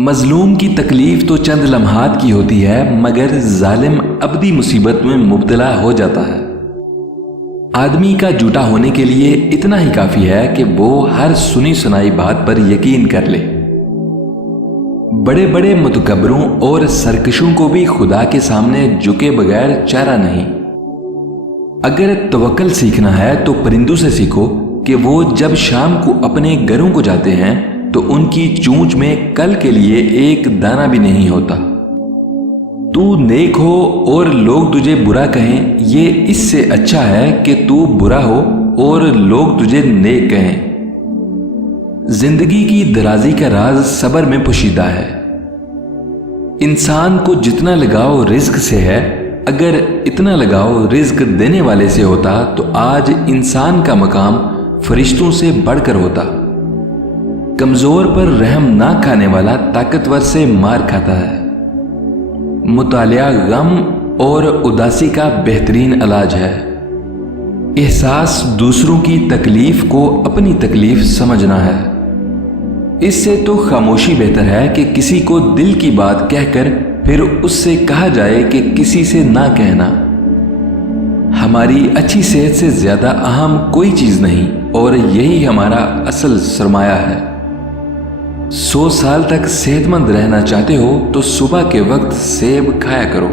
مظلوم کی تکلیف تو چند لمحات کی ہوتی ہے، مگر ظالم ابدی مصیبت میں مبتلا ہو جاتا ہے۔ آدمی کا جھوٹا ہونے کے لیے اتنا ہی کافی ہے کہ وہ ہر سنی سنائی بات پر یقین کر لے۔ بڑے بڑے متکبروں اور سرکشوں کو بھی خدا کے سامنے جھکے بغیر چارہ نہیں۔ اگر توکل سیکھنا ہے تو پرندوں سے سیکھو کہ وہ جب شام کو اپنے گھروں کو جاتے ہیں تو ان کی چونچ میں کل کے لیے ایک دانہ بھی نہیں ہوتا۔ تو نیک ہو اور لوگ تجھے برا کہیں، یہ اس سے اچھا ہے کہ تو برا ہو اور لوگ تجھے نیک کہیں۔ زندگی کی درازی کا راز صبر میں پوشیدہ ہے۔ انسان کو جتنا لگاؤ رزق سے ہے، اگر اتنا لگاؤ رزق دینے والے سے ہوتا تو آج انسان کا مقام فرشتوں سے بڑھ کر ہوتا۔ کمزور پر رحم نہ کھانے والا طاقتور سے مار کھاتا ہے۔ مطالعہ غم اور اداسی کا بہترین علاج ہے۔ احساس دوسروں کی تکلیف کو اپنی تکلیف سمجھنا ہے۔ اس سے تو خاموشی بہتر ہے کہ کسی کو دل کی بات کہہ کر پھر اس سے کہا جائے کہ کسی سے نہ کہنا۔ ہماری اچھی صحت سے زیادہ اہم کوئی چیز نہیں، اور یہی ہمارا اصل سرمایہ ہے۔ 100 سال تک صحت مند رہنا چاہتے ہو تو صبح کے وقت سیب کھایا کرو۔